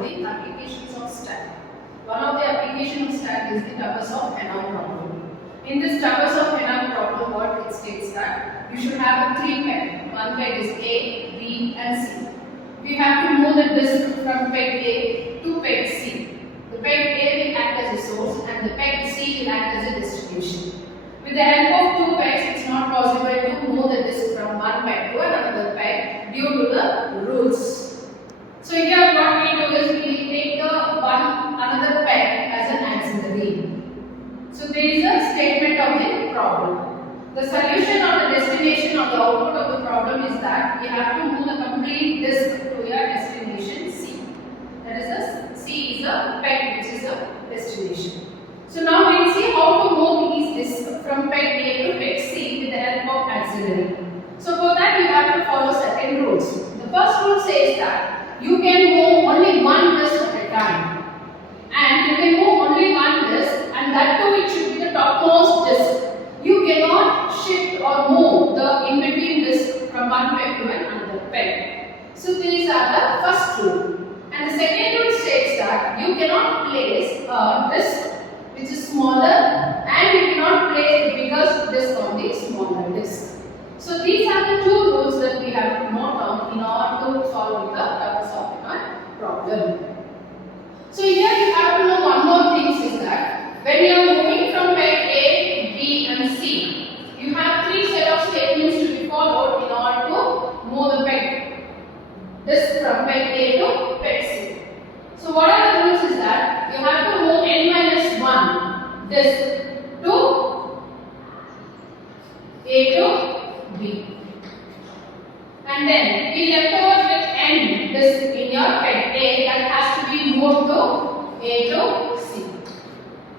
about the applications of stack. One of the applications of stack is the towers of Hanoi problem. In this towers of Hanoi problem, what it states that you should have a 3 peg. One peg is A, B and C. We have to move the disk from peg A to peg C. The peg A will act as a source and the peg C will act as a destination. With the help of 2 pegs, it is not possible to move the disk from one peg to another peg due to the rules. So here what we do is we take the another peg as an auxiliary. So there is a statement of the problem. The solution or the destination or the output of the problem is that we have to move the complete disk to your destination C. That is a C is a peg which is a destination. So now we will see how to move these disks from peg A to peg C with the help of auxiliary. So for that you have to follow certain rules. The first rule says that you can move only one disk at a time. And you can move only one disk and that too it should be the topmost disk. You cannot shift or move the in-between disk from one peg to another peg. So these are the first rule. And the second rule states that you cannot place a disk which is smaller and you cannot place the bigger disk on the smaller disk. So these are the two rules that we have to note down in order to solve the towers of Hanoi problem. So here you have to know one more thing is that when you are moving from peg A, B and C, you have 3 set of statements to be followed in order to move the peg disk from peg A to peg C. So what are the rules is that you have to move n-1 disk to A to B. And then we left over with n disk in your peg A that has to be moved to A to C.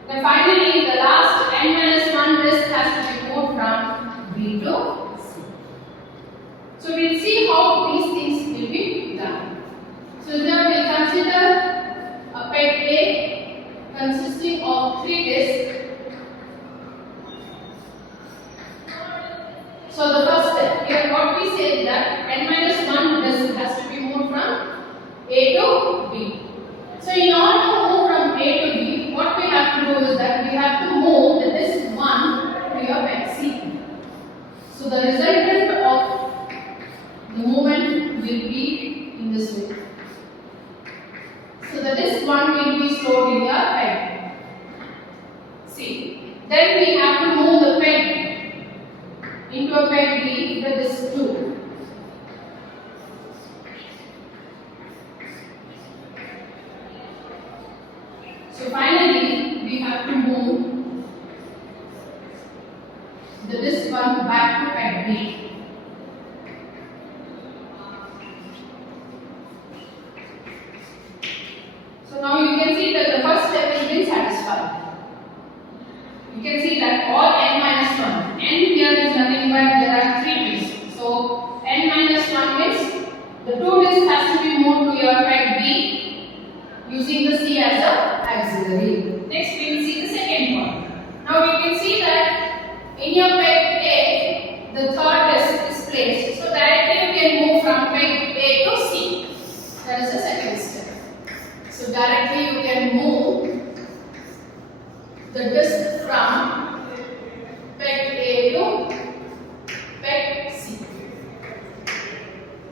Then finally the last n-1 disk has to be moved from B to C. So we will see how these things will be done. So now we will consider a peg A consisting of 3 disks. So the first step, here what we say is that n-1 disk has to be moved from A to B. So in order to move from A to B, what we have to do is that we have to move the disk 1 to your peg C. So the resultant of the movement will be in this way. So the disk 1 will be stored in your peg C. Then we have to move the peg into a peg B, the disk 2. So finally, we have to move the disk 1 back to peg B. So now you can see that the first step has been satisfied. You can see that all n-1. N here is nothing but there are 3 disks. So n-1 means the 2 disks has to be moved to your peg B using the C as a auxiliary. Next we will see the second one. Now you can see that in your peg A the third disk is placed. So directly you can move from peg A to C. That is the second step. So directly you can move the disk from peg A to peg C.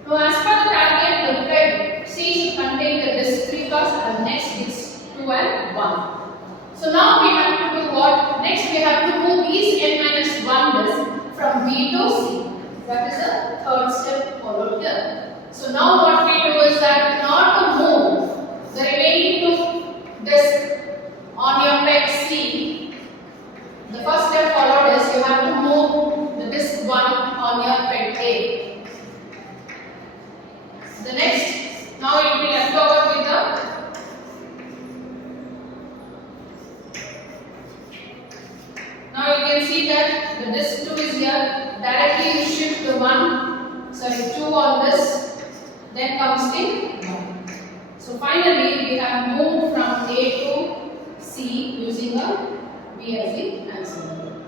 Now as per the target, the peg C should contain the disk 3 first and next disk 2 and 1. So now we have to do what? Next we have to move these n-1 disk from B to C. That is the third step followed here. So now what we do is that in order to move the remaining 2 disks on your peg C, the first step followed is you have to move the disk 1 on your peg A. The next, now it will be left over with the now you can see that the disk 2 is here. Directly you shift the 2 on this, then comes the 1. So finally we have moved from A to C using a B as the auxiliary.